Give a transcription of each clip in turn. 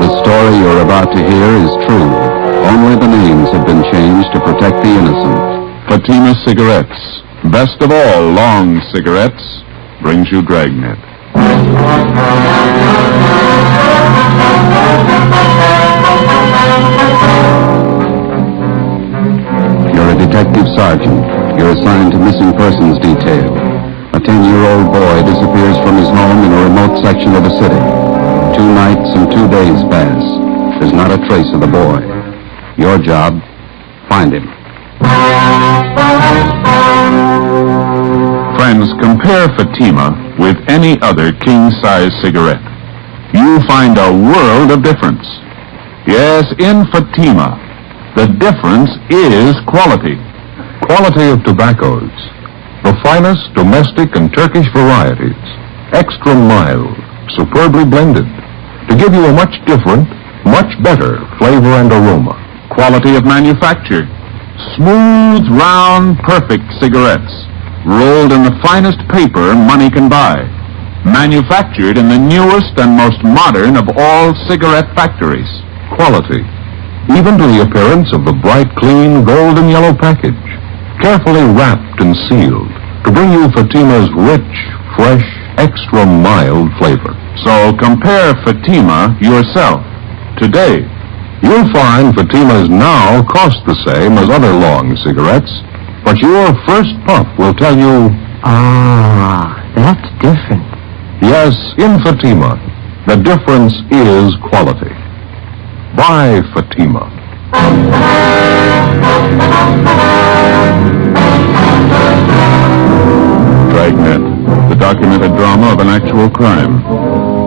The story you're about to hear is true. Only the names have been changed to protect the innocent. Fatima Cigarettes, best of all long cigarettes, brings you Dragnet. You're a detective sergeant. You're assigned to missing persons detail. A 10-year-old boy disappears from his home in a remote section of the city. 2 nights and 2 days pass. There's not a trace of the boy. Your job, find him. Friends, compare Fatima with any other king-size cigarette. You find a world of difference. Yes, in Fatima, the difference is quality. Quality of tobaccos. The finest domestic and Turkish varieties. Extra mild, superbly blended. To give you a much different, much better flavor and aroma. Quality of manufacture. Smooth, round, perfect cigarettes. Rolled in the finest paper money can buy. Manufactured in the newest and most modern of all cigarette factories. Quality. Even to the appearance of the bright, clean, golden yellow package. Carefully wrapped and sealed to bring you Fatima's rich, fresh, extra mild flavor. So compare Fatima yourself today. You'll find Fatimas now cost the same as other long cigarettes, but your first puff will tell you, that's different. yes, in Fatima, the difference is quality. Buy Fatima. Dragnet, the documented drama of an actual crime.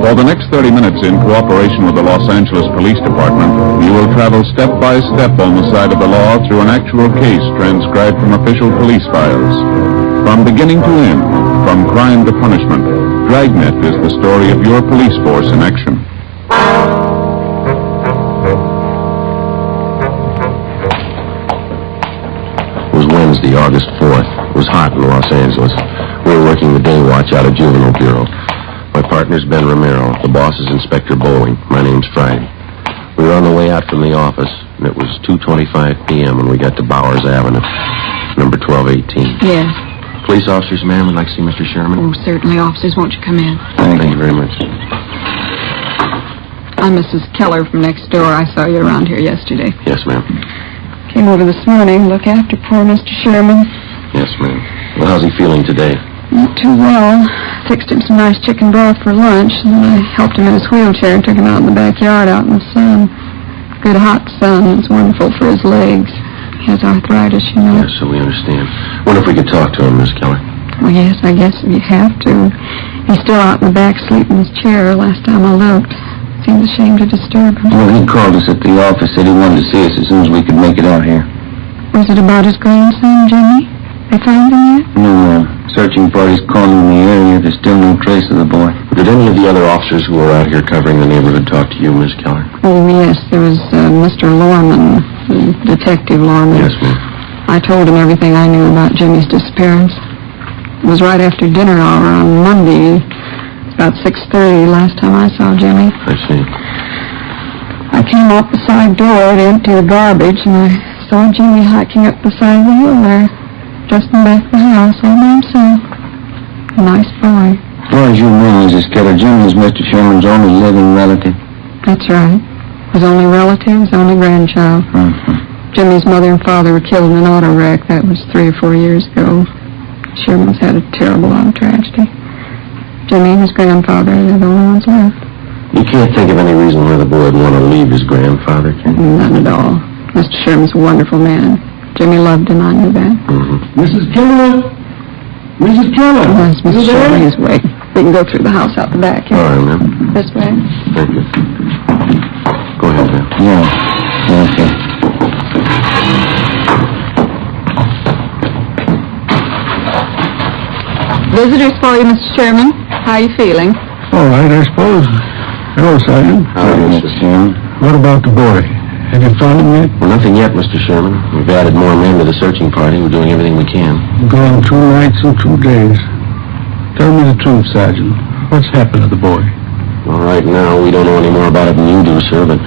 For the next 30 minutes, in cooperation with the Los Angeles Police Department, you will travel step by step on the side of the law through an actual case transcribed from official police files. From beginning to end, from crime to punishment, Dragnet is the story of your police force in action. It was Wednesday, August 4th. It was hot in Los Angeles. We were working the day watch out of Juvenile Bureau. My partner's Ben Romero. The boss is Inspector Bowling. My name's Friday. We were on the way out from the office, and it was 2:25 p.m. when we got to Bowers Avenue, number 1218. Yes. Police officers, ma'am, would like to see Mr. Sherman. Oh, certainly. Officers, won't you come in? Thank you very much. I'm Mrs. Keller from next door. I saw you around here yesterday. Yes, ma'am. Came over this morning, look after poor Mr. Sherman. Yes, ma'am. Well, how's he feeling today? Not too well. Fixed him some nice chicken broth for lunch, and then I helped him in his wheelchair and took him out in the backyard out in the sun. Good hot sun. It's wonderful for his legs. He has arthritis, you know. Yes, so we understand. Wonder if we could talk to him, Miss Keller. Well, yes, I guess you have to. He's still out in the back sleeping in his chair last time I looked. Seemed a shame to disturb him. Well, he called us at the office, said he wanted to see us as soon as we could make it out here. Was it about his grandson, Jimmy? They found him yet? No, searching party's calling in the area. There's still no trace of the boy. Did any of the other officers who were out here covering the neighborhood talk to you, Miss Keller? Oh, yes, there was Mr. Lorman, Detective Lorman. Yes, ma'am. I told him everything I knew about Jimmy's disappearance. It was right after dinner hour on Monday. About 6:30 last time I saw Jimmy. I see. I came out the side door to empty the garbage, and I saw Jimmy hiking up the side of the hill there, just in back of the house, all by himself. A nice boy. As far as you know, Mrs. Keller, Jim was Mr. Sherman's only living relative. That's right. His only relative, his only grandchild. Mm-hmm. Jimmy's mother and father were killed in an auto wreck. That was 3 or 4 years ago. Sherman's had a terrible auto tragedy. Jimmy and his grandfather, they're the only ones left. You can't think of any reason why the boy would want to leave his grandfather, can you? None at all. Mr. Sherman's a wonderful man. Jimmy loved him, I knew that. Mm-hmm. Mrs. Keller? Mrs. Keller? Yes, Mr. Sherman is waiting. We can go through the house out the back. All right, ma'am. This way. Thank you. Go ahead, ma'am. Yeah, okay. Visitors for you, Mr. Sherman. How are you feeling? All right, I suppose. Hello, Sergeant. How are you, Mr. Sherman? What about the boy? Have you found him yet? Well, nothing yet, Mr. Sherman. We've added more men to the searching party. We're doing everything we can. Gone 2 nights and 2 days. Tell me the truth, Sergeant. What's happened to the boy? Well, right now, we don't know any more about it than you do, sir, but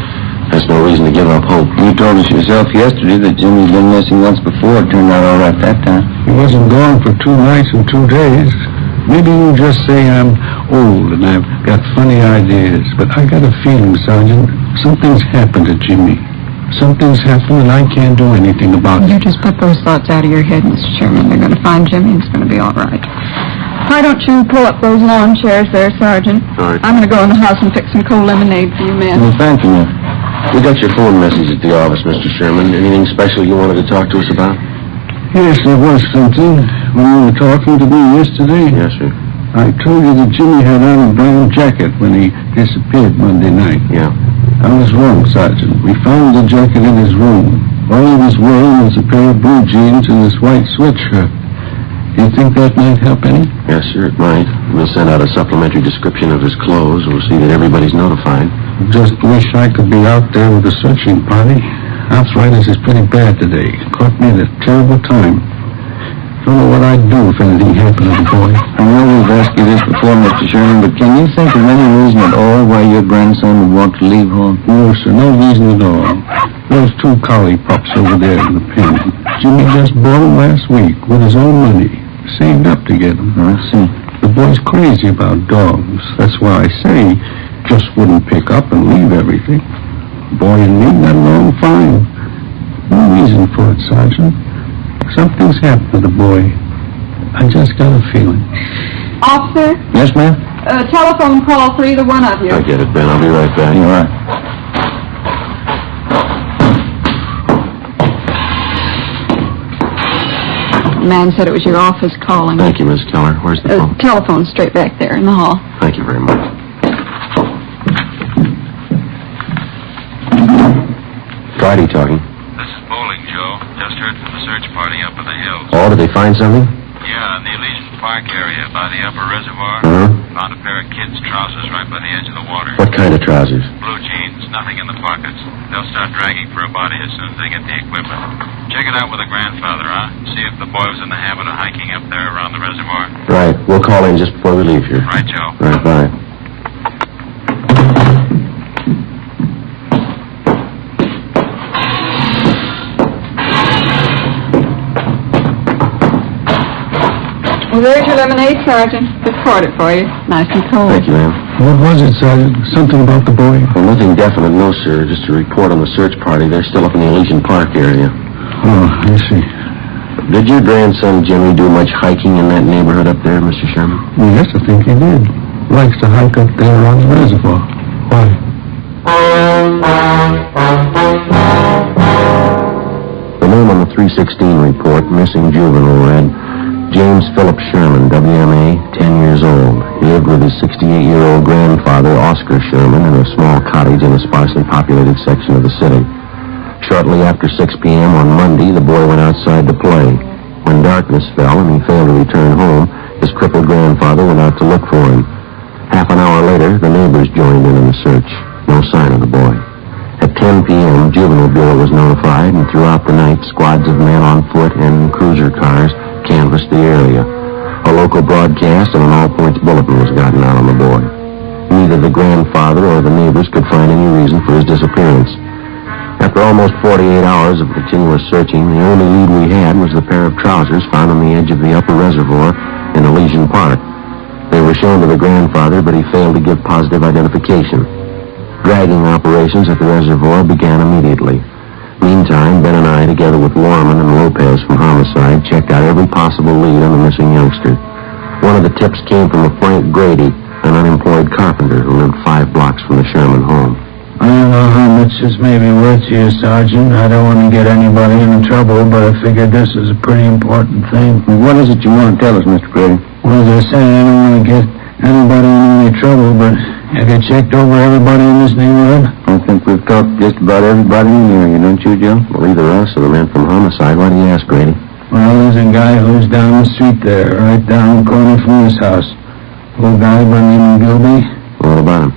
that's no reason to give up hope. You told us yourself yesterday that Jimmy's been missing once before. It turned out all right that time. He wasn't gone for 2 nights and 2 days. Maybe you just say I'm old and I've got funny ideas, but I got a feeling, Sergeant, something's happened to Jimmy. Something's happened and I can't do anything about You it. just put those thoughts out of your head, Mr. Sherman. They're going to find Jimmy and it's going to be all right. Why don't you pull up those lawn chairs there, Sergeant? All right. I'm going to go in the house and fix some cold lemonade for you men. Well, thank you, ma'am. We got your phone message at the office, Mr. Sherman. Anything special you wanted to talk to us about? Yes, there was something. When you were talking to me yesterday, Yes, sir. I told you that Jimmy had on a brown jacket when he disappeared Monday night. Yeah. I was wrong, Sergeant. We found the jacket in his room. All he was wearing was a pair of blue jeans and this white sweatshirt. Do you think that might help any? Yes, sir, it might. We'll send out a supplementary description of his clothes. We'll see that everybody's notified. Just wish I could be out there with a searching party. Arthritis is pretty bad today. Caught me at a terrible time. Don't know what I'd do if anything happened to the boy. I know we've asked you this before, Mr. Sherman, but can you think of any reason at all why your grandson would want to leave home? No, sir, no reason at all. Those 2 collie pups over there in the pen. Jimmy just bought them last week with his own money. Saved up to get them. I see. The boy's crazy about dogs. That's why I say he just wouldn't pick up and leave everything. Boy and me got along fine. No reason for it, Sergeant. Something's happened to the boy. I just got a feeling. Officer, Yes, ma'am? telephone call for either one of you. I get it, Ben. I'll be right back. You're right. The man said it was your office calling. Thank you, Miss Keller. Where's the phone? Telephone straight back there in the hall. Thank you very much. Friday talking. This is Bowling, Joe. Just heard from the search party up in the hills. Oh, did they find something? Yeah, in the Elysian Park area by the upper reservoir. Uh-huh. Found a pair of kids' trousers right by the edge of the water. What kind of trousers? Blue jeans, nothing in the pockets. They'll start dragging for a body as soon as they get the equipment. Check it out with the grandfather, huh? See if the boy was in the habit of hiking up there around the reservoir. Right. We'll call in just before we leave here. Right, Joe. Right, bye. Well, there's your lemonade, Sergeant. Just poured it for you. Nice and cold. Thank you, ma'am. What was it, Sergeant? Something about the boy? Well, nothing definite, no, sir. Just a report on the search party. They're still up in the Elysian Park area. Oh, I see. Did your grandson Jimmy do much hiking in that neighborhood up there, Mr. Sherman? Yes, I think he did. Likes to hike up there around the reservoir. Why? The name on the 316 report, missing juvenile, read James Philip Sherman, WMA, 10 years old. He lived with his 68-year-old grandfather, Oscar Sherman, in a small cottage in a sparsely populated section of the city. Shortly after 6 p.m. on Monday, the boy went outside to play. When darkness fell and he failed to return home, his crippled grandfather went out to look for him. Half an hour later, the neighbors joined in the search. No sign of the boy. At 10 p.m., Juvenile Bureau was notified, and throughout the night, squads of men on foot and cruiser cars canvassed the area. A local broadcast and an all-points bulletin was gotten out on the boy. Neither the grandfather or the neighbors could find any reason for his disappearance. After almost 48 hours of continuous searching, the only lead we had was the pair of trousers found on the edge of the upper reservoir in Elysian Park. They were shown to the grandfather, but he failed to give positive identification. Dragging operations at the reservoir began immediately. Meantime, Ben and I, together with Lorman and Lopez from Homicide, checked out every possible lead on the missing youngster. One of the tips came from a Frank Grady, an unemployed carpenter who lived 5 blocks from the Sherman home. I don't know how much this may be worth to you, Sergeant. I don't want to get anybody in trouble, but I figured this is a pretty important thing. What is it you want to tell us, Mr. Grady? Well, as I say, I don't want to get anybody in any trouble, but have you checked over everybody in this neighborhood? I think we've talked just about everybody in the area, don't you, Joe? Well, either us or the man from Homicide. Why do you ask, Grady? Well, there's a guy who's down the street there, right down the corner from this house. Old guy by the name of Gilby. What about him?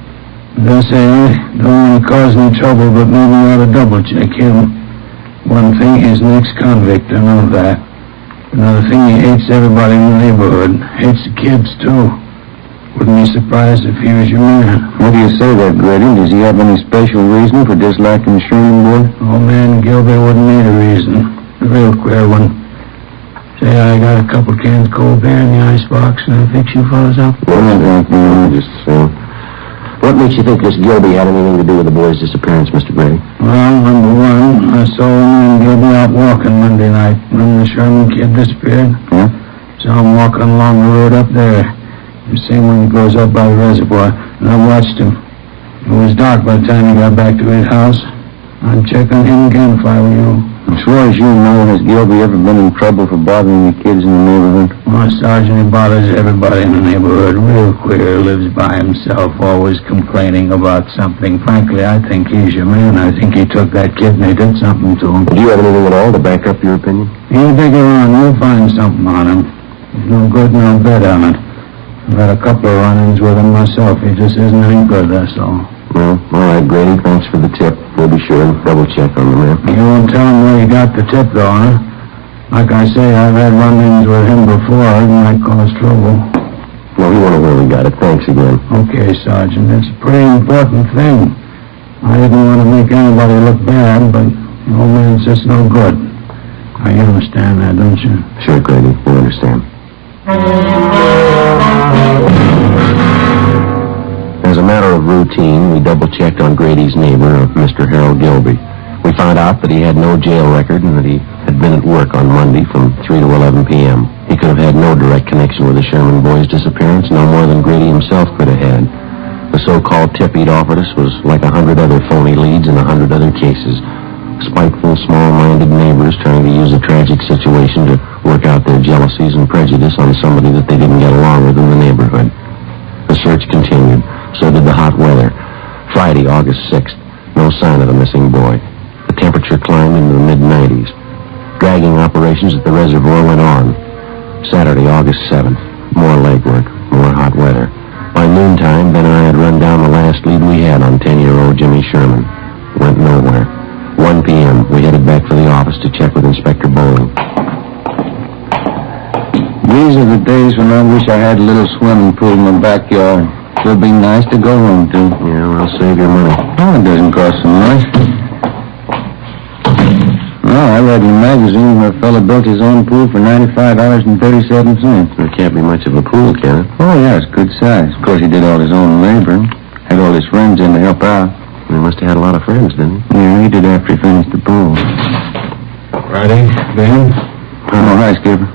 They say I don't want to cause any trouble, but maybe we ought to double-check him. One thing, he's an ex-convict, I know that. Another thing, he hates everybody in the neighborhood. Hates the kids, too. Wouldn't be surprised if he was your man. What do you say there, Grady? Does he have any special reason for disliking Sherman, boy? Old man Gilby wouldn't need a reason. A real queer one. Say, I got a couple cans of cold beer in the icebox, and I'll fix you fellas up. Just so. What makes you think this Gilby had anything to do with the boy's disappearance, Mr. Grady? Well, number one, I saw him and Gilby out walking Monday night when the Sherman kid disappeared. Yeah? Saw him walking along the road up there. The same one that goes up by the reservoir. And I watched him. It was dark by the time he got back to his house. I'd check on him again if I were you. As far as you know, has Gilby ever been in trouble for bothering the kids in the neighborhood? My sergeant, he bothers everybody in the neighborhood. Real queer. Lives by himself, always complaining about something. Frankly, I think he's your man. I think he took that kid and they did something to him. Do you have anything at all to back up your opinion? You dig around, you'll find something on him. There's no good, no bad on it. I've had a couple of run-ins with him myself. He just isn't any good, that's all. Well, all right, Grady. Thanks for the tip. We'll be sure and double-check on the man. You won't tell him where you got the tip, though, huh? Like I say, I've had run-ins with him before. It might cause trouble. Well, he won't know where we got it. Thanks again. Okay, Sergeant. It's a pretty important thing. I didn't want to make anybody look bad, but the old man's just no good. Now, you understand that, don't you? Sure, Grady. We understand. As a matter of routine, we double-checked on Grady's neighbor, Mr. Harold Gilby. We found out that he had no jail record and that he had been at work on Monday from 3 to 11 p.m. He could have had no direct connection with the Sherman boy's disappearance, no more than Grady himself could have had. The so-called tip he'd offered us was like 100 other phony leads in 100 other cases. Spiteful, small-minded neighbors trying to use a tragic situation to work out their jealousies and prejudice on somebody that they didn't get along with in the neighborhood. The search continued. So did the hot weather. Friday, August 6th, no sign of the missing boy. The temperature climbed into the mid-90s. Dragging operations at the reservoir went on. Saturday, August 7th, more legwork, more hot weather. By noontime, Ben and I had run down the last lead we had on 10-year-old Jimmy Sherman. Went nowhere. 1 p.m., we headed back for the office to check with Inspector Bowling. These are the days when I wish I had a little swimming pool in my backyard. It'll be nice to go home to. Yeah, well, save your money. Oh, it doesn't cost so much. Well, I read in the magazine where a fellow built his own pool for $95.37. There can't be much of a pool, can it? Oh, yeah, it's good size. Of course, he did all his own labor. Had all his friends in to help out. He must have had a lot of friends, didn't he? Yeah, he did after he finished the pool. Friday, Ben? Oh, hi, Skipper.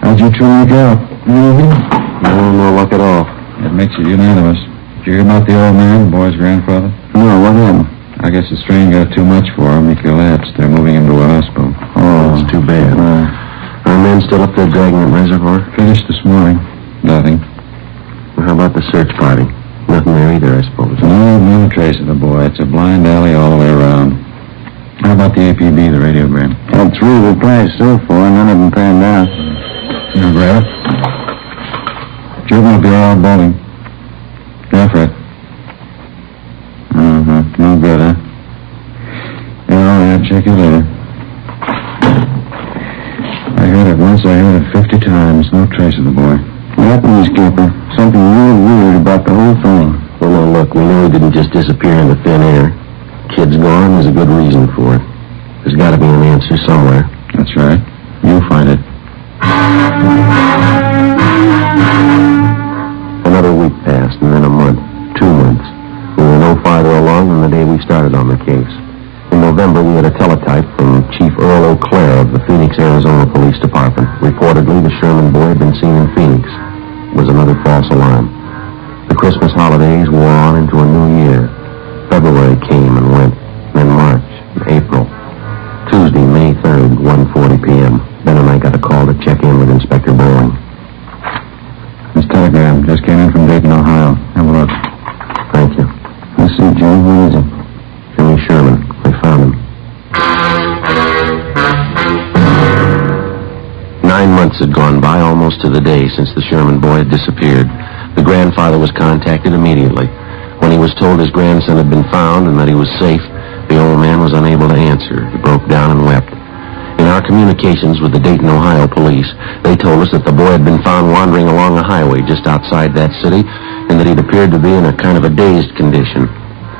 How'd you trim the cow? Mm-hmm. No luck at all. That makes it unanimous. Did you hear about the old man, the boy's grandfather? No, what happened? I guess the strain got too much for him. He collapsed. They're moving him to a hospital. Oh, that's too bad. Are men still up there dragging that reservoir? Finished this morning. Nothing. Well, how about the search party? Nothing there either, I suppose. No trace of the boy. It's a blind alley all the way around. How about the APB, the radiogram? Had 3 replies so far. None of them panned out. You grab it. Juvenile Bureau Bowling. Yeah, Fred. No good, huh? Yeah, all right. Check you later. I heard it once. I heard it 50 times. No trace of the boy. Nothing, Skipper. Something real weird about the whole thing. Well, now, look, we know he didn't just disappear into thin air. Kid's gone. There's a good reason for it. There's got to be an answer somewhere. That's right. You'll find it. Another week passed, and then a month. 2 months. We were no farther along than the day we started on the case. In November, we had a teletype from Chief Earl O'Clair of the Phoenix, Arizona Police Department. Reportedly, the Sherman boy had been seen in Phoenix. It was another false alarm. The Christmas holidays wore on into a new year. February came and went, then March, and April. Tuesday, May 3rd, 1:40 p.m. Ben and I got a call to check in with Inspector Bowling. This telegram just came in from Dayton, Ohio. Have a look. Thank you. Let's see, Jim. Who is it? Jimmy Sherman. I found him. 9 months had gone by, almost to the day, since the Sherman boy had disappeared. The grandfather was contacted immediately. When he was told his grandson had been found and that he was safe, the old man was unable to answer. He broke down and wept. In our communications with the Dayton, Ohio police, they told us that the boy had been found wandering along a highway just outside that city and that he'd appeared to be in a kind of a dazed condition.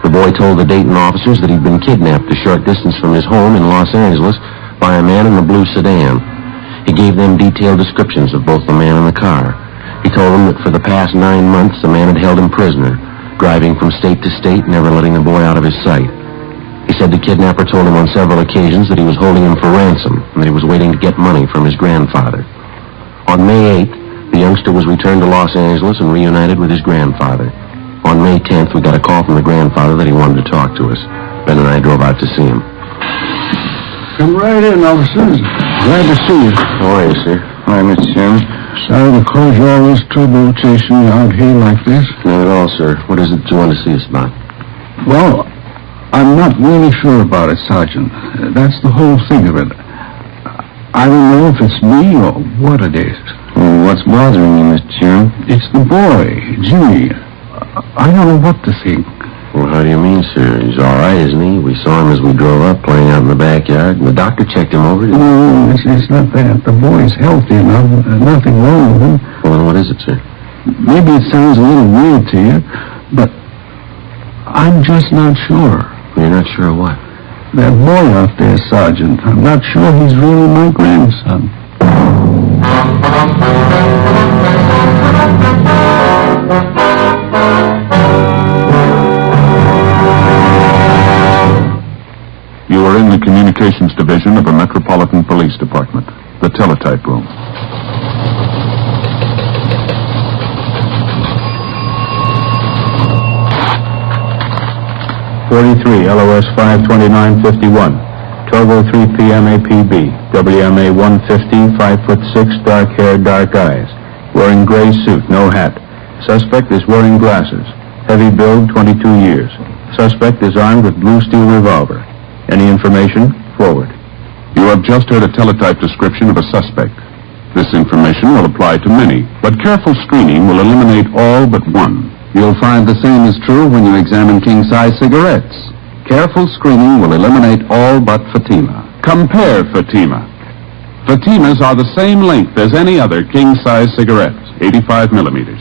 The boy told the Dayton officers that he'd been kidnapped a short distance from his home in Los Angeles by a man in a blue sedan. He gave them detailed descriptions of both the man and the car. He told them that for the past 9 months, the man had held him prisoner, driving from state to state, never letting the boy out of his sight. He said the kidnapper told him on several occasions that he was holding him for ransom and that he was waiting to get money from his grandfather. On May 8th, the youngster was returned to Los Angeles and reunited with his grandfather. On May 10th, we got a call from the grandfather that he wanted to talk to us. Ben and I drove out to see him. Come right in, officers. Glad to see you. How are you, sir? Hi, Mr. Chairman. Sorry to cause you all this trouble chasing you out here like this. Not at all, sir. What is it you want to see us about? Well, I'm not really sure about it, Sergeant. That's the whole thing of it. I don't know if it's me or what it is. Well, what's bothering you, Mr. Chairman? It's the boy, Jimmy. I don't know what to think. Well, how do you mean, sir? He's all right, isn't he? We saw him as we drove up, playing out in the backyard, and the doctor checked him over. No, it's not that. The boy's healthy enough. Nothing wrong with him. Well, then what is it, sir? Maybe it sounds a little weird to you, but I'm just not sure. You're not sure what? That boy out there, Sergeant, I'm not sure he's really my grandson. You are in the Communications Division of a Metropolitan Police Department, the teletype room. '43 LOS 52951, 12:03 p.m. APB, WMA 150, 5'6", dark hair, dark eyes, wearing gray suit, no hat. Suspect is wearing glasses. Heavy build, 22 years. Suspect is armed with blue steel revolver. Any information? Forward. You have just heard a teletype description of a suspect. This information will apply to many, but careful screening will eliminate all but one. You'll find the same is true when you examine king-size cigarettes. Careful screening will eliminate all but Fatima. Compare Fatima. Fatimas are the same length as any other king-size cigarette, 85 millimeters.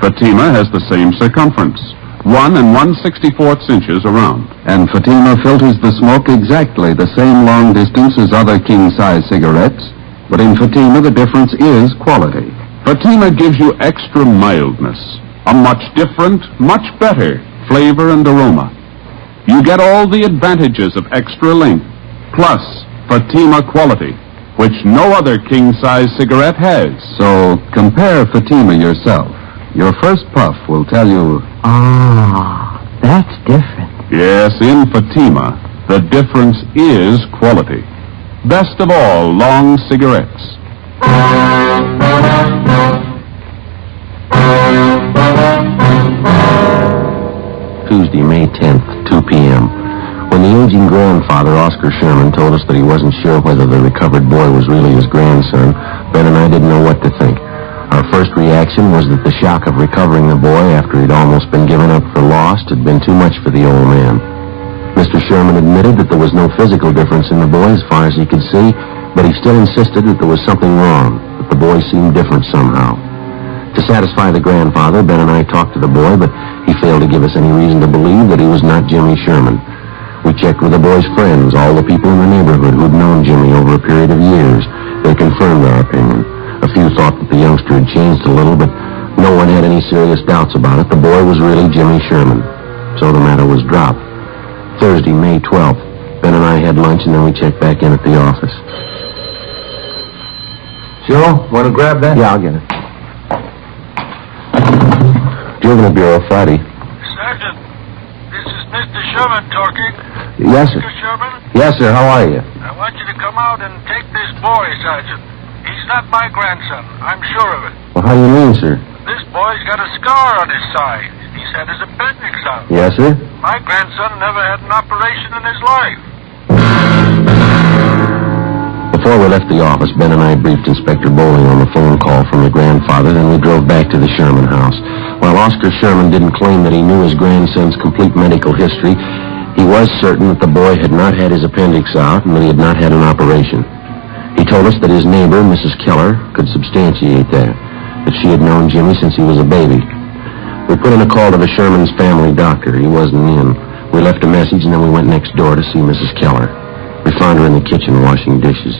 Fatima has the same circumference, 1 1/64 inches around. And Fatima filters the smoke exactly the same long distance as other king-size cigarettes. But in Fatima, the difference is quality. Fatima gives you extra mildness, a much different, much better flavor and aroma. You get all the advantages of extra length, plus Fatima quality, which no other king-size cigarette has. So compare Fatima yourself. Your first puff will tell you, That's different. Yes, in Fatima, the difference is quality. Best of all, long cigarettes. Tuesday, May 10th, 2 p.m. When the aging grandfather, Oscar Sherman, told us that he wasn't sure whether the recovered boy was really his grandson, Ben and I didn't know what to think. Our first reaction was that the shock of recovering the boy after he'd almost been given up for lost had been too much for the old man. Mr. Sherman admitted that there was no physical difference in the boy as far as he could see, but he still insisted that there was something wrong, that the boy seemed different somehow. To satisfy the grandfather, Ben and I talked to the boy, but he failed to give us any reason to believe that he was not Jimmy Sherman. We checked with the boy's friends, all the people in the neighborhood who'd known Jimmy over a period of years. They confirmed our opinion. A few thought that the youngster had changed a little, but no one had any serious doubts about it. The boy was really Jimmy Sherman. So the matter was dropped. Thursday, May 12th. Ben and I had lunch, and then we checked back in at the office. Joe, want to grab that? Yeah, I'll get it. Juvenile Bureau, Friday. Sergeant, this is Mr. Sherman talking. Yes, sir. Mr. Sherman, Yes, sir. How are you? I want you to come out and take this boy, Sergeant. He's not my grandson. I'm sure of it. Well, how do you mean, sir? This boy's got a scar on his side. He's had his appendix out. Yes, sir. My grandson never had an operation in his life. Before we left the office, Ben and I briefed Inspector Bowling on the phone call from the grandfather, then we drove back to the Sherman house. While Oscar Sherman didn't claim that he knew his grandson's complete medical history, he was certain that the boy had not had his appendix out and that he had not had an operation. He told us that his neighbor, Mrs. Keller, could substantiate that she had known Jimmy since he was a baby. We We put in a call to the Sherman's family doctor. He wasn't in. We left a message, and then we went next door to see Mrs. Keller. We found her in the kitchen washing dishes.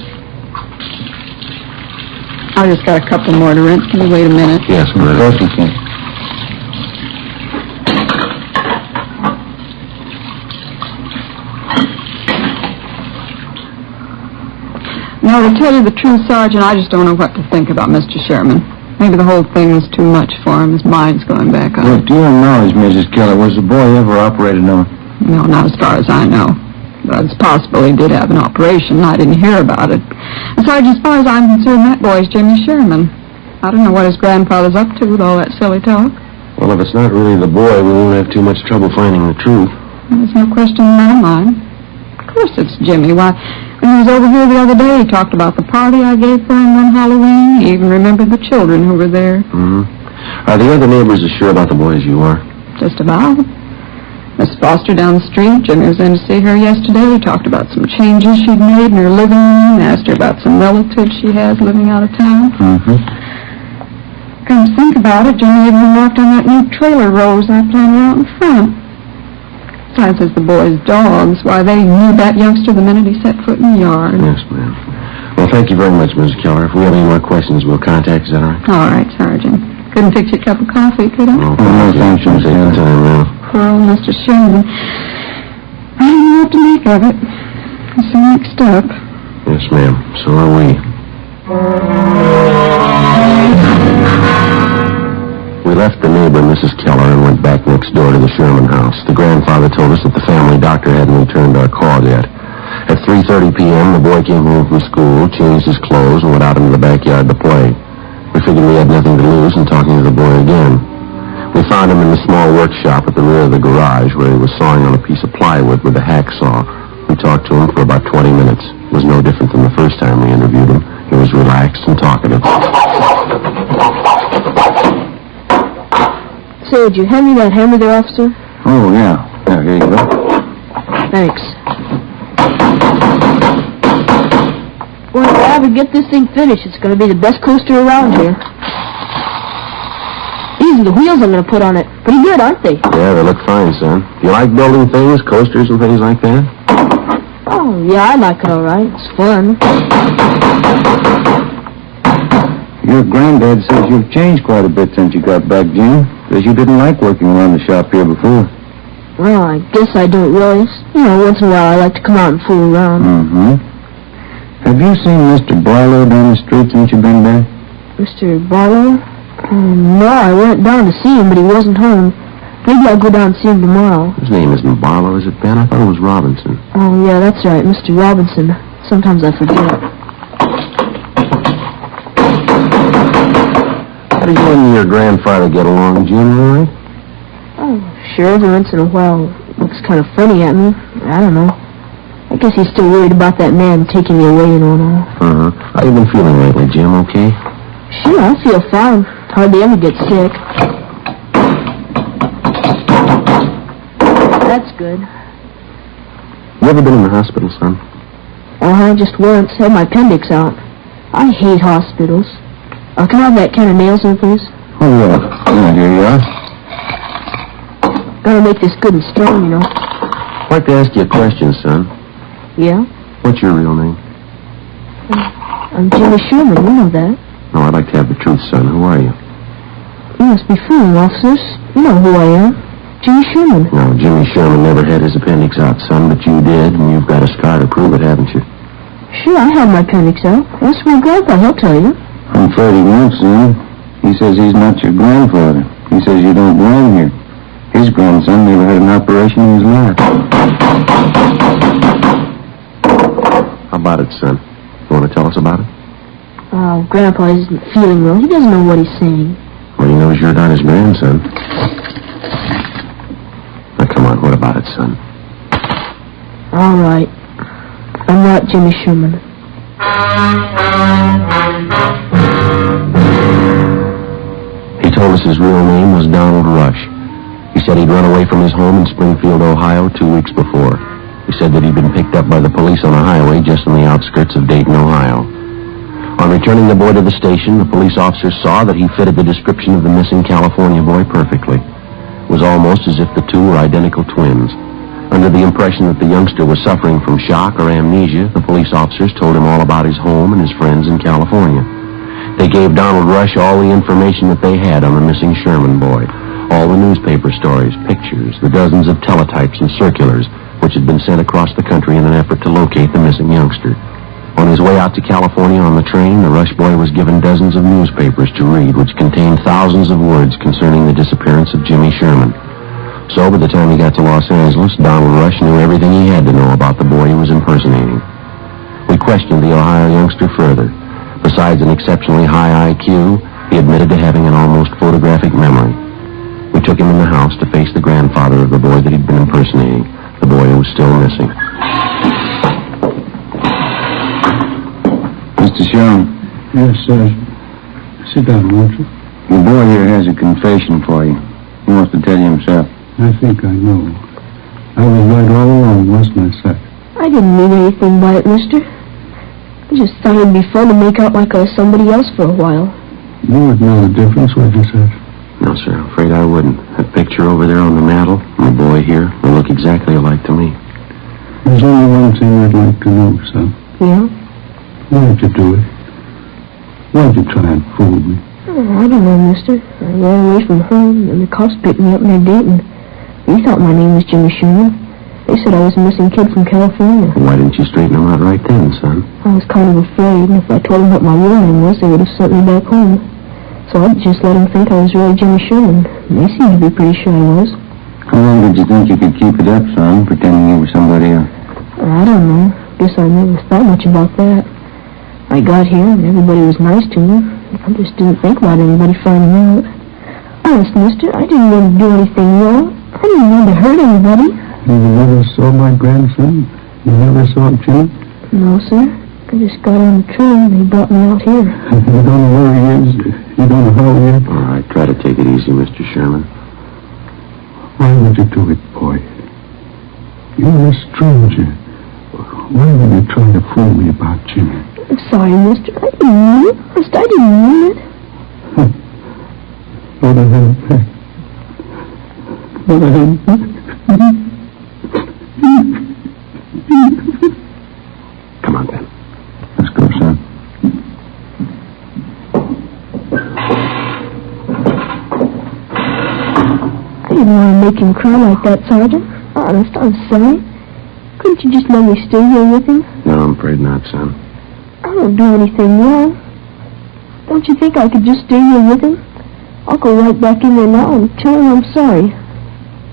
I just got a couple more to rinse. Can you wait a minute? Yes, go ahead. Of course you can. No, to tell you the truth, Sergeant, I just don't know what to think about Mr. Sherman. Maybe the whole thing was too much for him. His mind's going back on. Well, to your knowledge, Mrs. Keller, was the boy ever operated on? No, not as far as I know. But it's possible he did have an operation. I didn't hear about it. And Sergeant, as far as I'm concerned, that boy's Jimmy Sherman. I don't know what his grandfather's up to with all that silly talk. Well, if it's not really the boy, we won't have too much trouble finding the truth. There's no question in my mind. Of course it's Jimmy. Why, when he was over here the other day, he talked about the party I gave for him on Halloween. He even remembered the children who were there. Mm-hmm. Are the other neighbors as sure about the boy as you are? Just about. Miss Foster down the street, Jimmy was in to see her yesterday. He talked about some changes she'd made in her living room, asked her about some relatives she has living out of town. Mm-hmm. Come to think about it, Jimmy even remarked on that new trailer Rose I planted out in front. Besides, as the boy's dogs, why, they knew that youngster the minute he set foot in the yard. Yes, ma'am. Well, thank you very much, Mrs. Keller. If we have any more questions, we'll contact you. Is that all right? All right, Sergeant. Couldn't fix you a cup of coffee, could I? No, no, thank you, Take your time now. Poor old Mr. Sherman. I don't know what to make of it. He's so mixed up. Yes, ma'am. So are we. We left the neighbor, Mrs. Keller, and went back next door to the Sherman house. The grandfather told us that the family doctor hadn't returned our call yet. At 3:30 p.m., the boy came home from school, changed his clothes, and went out into the backyard to play. We figured we had nothing to lose in talking to the boy again. We found him in the small workshop at the rear of the garage where he was sawing on a piece of plywood with a hacksaw. We talked to him for about 20 minutes. It was no different than the first time we interviewed him. He was relaxed and talkative. Say, would you hand me that hammer there, officer? Oh, yeah. Yeah, here you go. Thanks. Well, if I ever get this thing finished, it's going to be the best coaster around here. These are the wheels I'm going to put on it. Pretty good, aren't they? Yeah, they look fine, son. Do you like building things, coasters and things like that? Oh, yeah, I like it all right. It's fun. Your granddad says you've changed quite a bit since you got back, Jim. Says you didn't like working around the shop here before. Well, I guess I don't really. You know, once in a while I like to come out and fool around. Mm-hmm. Have you seen Mr. Barlow down the street since you've been back? Mr. Barlow? No, I went down to see him, but he wasn't home. Maybe I'll go down and see him tomorrow. His name isn't Barlow, is it, Ben? I thought it was Robinson. Oh, yeah, that's right, Mr. Robinson. Sometimes I forget. How do you and your grandfather get along, Jim, all right? Oh, sure, every once in a while looks kind of funny at me. I don't know. I guess he's still worried about that man taking me away and all. Uh-huh. How you been feeling lately, Jim, okay? Sure, I feel fine. Hardly ever get sick. That's good. You ever been in the hospital, son? Just once. Had my appendix out. I hate hospitals. Can I have that can of nails there, please? Oh, yeah. Yeah, here you are. Gotta make this good and strong, you know. I'd like to ask you a question, son. Yeah? What's your real name? I'm Jimmy Sherman, you know that. No, I'd like to have the truth, son. Who are you? You must be fooling, officers. You know who I am. Jimmy Sherman. No, Jimmy Sherman never had his appendix out, son, but you did, and you've got a scar to prove it, haven't you? Sure, I have my appendix out. Ask my grandpa, he'll tell you. I'm afraid he won't, son. He says he's not your grandfather. He says you don't belong here. His grandson never had an operation in his life. How about it, son? You want to tell us about it? Oh, Grandpa isn't feeling well. He doesn't know what he's saying. Well, he knows you're not his grandson. Now, come on, what about it, son? All right. I'm not Jimmy Sherman. He told us his real name was Donald Rush. He said he'd run away from his home in Springfield, Ohio 2 weeks before. He said that he'd been picked up by the police on a highway just on the outskirts of Dayton, Ohio. On returning the boy to the station, the police officer saw that he fitted the description of the missing California boy perfectly. It was almost as if the two were identical twins. Under the impression that the youngster was suffering from shock or amnesia, the police officers told him all about his home and his friends in California. They gave Donald Rush all the information that they had on the missing Sherman boy, all the newspaper stories, pictures, the dozens of teletypes and circulars which had been sent across the country in an effort to locate the missing youngster. On his way out to California on the train, the Rush boy was given dozens of newspapers to read, which contained thousands of words concerning the disappearance of Jimmy Sherman. So, by the time he got to Los Angeles, Donald Rush knew everything he had to know about the boy he was impersonating. We questioned the Ohio youngster further. Besides an exceptionally high IQ, he admitted to having an almost photographic memory. We took him in the house to face the grandfather of the boy that he'd been impersonating, the boy who was still missing. Mr. Sherman. Yes, sir. Sit down, won't you? The boy here has a confession for you. He wants to tell you himself. I think I know. I was right all along, wasn't I, sir? I didn't mean anything by it, mister. I just thought it'd be fun to make out like I was somebody else for a while. You would know the difference, would you, sir? No, sir, I'm afraid I wouldn't. That picture over there on the mantel and the boy here, they look exactly alike to me. There's only one thing I'd like to know, sir. Yeah? Why did you do it? Why did you try and fool me? Oh, I don't know, mister. I ran away from home, and the cops picked me up and they're dating. They thought my name was Jimmy Sherman. They said I was a missing kid from California. Why didn't you straighten them out right then, son? I was kind of afraid, and if I told them what my real name was, they would have sent me back home. So I just let them think I was really Jimmy Sherman. They seemed to be pretty sure I was. How long did you think you could keep it up, son, pretending you were somebody else? I don't know. Guess I never thought much about that. I got here, and everybody was nice to me. I just didn't think about anybody finding out. Honest, mister, I didn't mean to do anything wrong. I didn't mean to hurt anybody. You never saw my grandson? You never saw Jimmy? No, sir. I just got on the train and they brought me out here. You don't know where he is? You don't know how he is? All right, try to take it easy, Mr. Sherman. Why would you do it, boy? You're a stranger. Why would you try to fool me about Jimmy? I'm sorry, mister. I didn't mean it. Honest, I didn't mean it. What a hell. What a hell. Come on, Ben. Let's go, son. I didn't want to make him cry like that, Sergeant. Honest, I'm sorry. Couldn't you just let me stay here with him? No, I'm afraid not, son. I don't do anything wrong. Don't you think I could just stay here with him? I'll go right back in there now and tell him I'm sorry.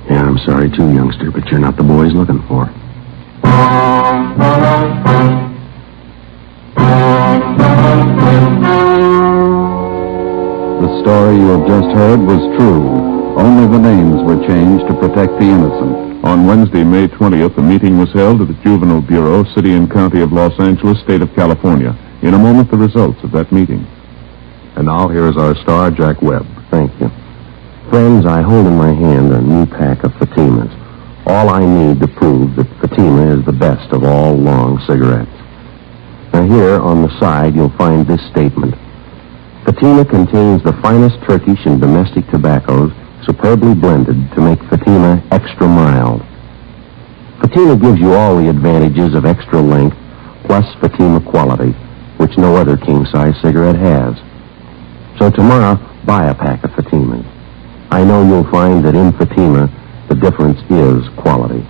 Yeah, I'm sorry too, youngster, but you're not the boy he's looking for. The story you have just heard was true. Only the names were changed to protect the innocent. On Wednesday, May 20th, a meeting was held at the Juvenile Bureau, City and County of Los Angeles, State of California. In a moment, the results of that meeting. And now here is our star, Jack Webb. Thank you. Friends, I hold in my hand a new pack of Fatimas. All I need to prove that Fatima is the best of all long cigarettes. Now here, on the side, you'll find this statement. Fatima contains the finest Turkish and domestic tobaccos, superbly blended to make Fatima extra mild. Fatima gives you all the advantages of extra length, plus Fatima quality, which no other king-size cigarette has. So tomorrow, buy a pack of Fatimas. I know you'll find that in Fatima, the difference is quality.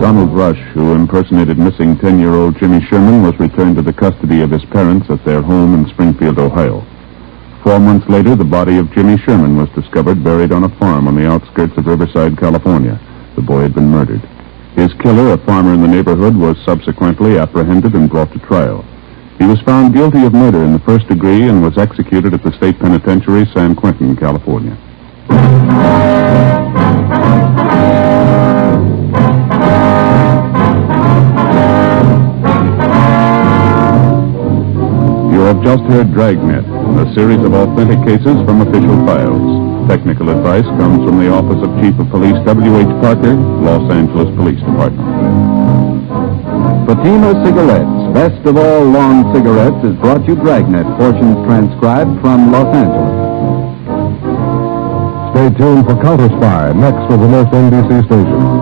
Donald Rush, who impersonated missing 10-year-old Jimmy Sherman, was returned to the custody of his parents at their home in Springfield, Ohio. 4 months later, the body of Jimmy Sherman was discovered buried on a farm on the outskirts of Riverside, California. The boy had been murdered. His killer, a farmer in the neighborhood, was subsequently apprehended and brought to trial. He was found guilty of murder in the first degree and was executed at the state penitentiary, San Quentin, California. You have just heard Dragnet, a series of authentic cases from official files. Technical advice comes from the Office of Chief of Police W.H. Parker, Los Angeles Police Department. Fatima cigarettes Best of All Lawn Cigarettes has brought you Dragnet, portions transcribed from Los Angeles. Stay tuned for Counter Spy, next with the most NBC station.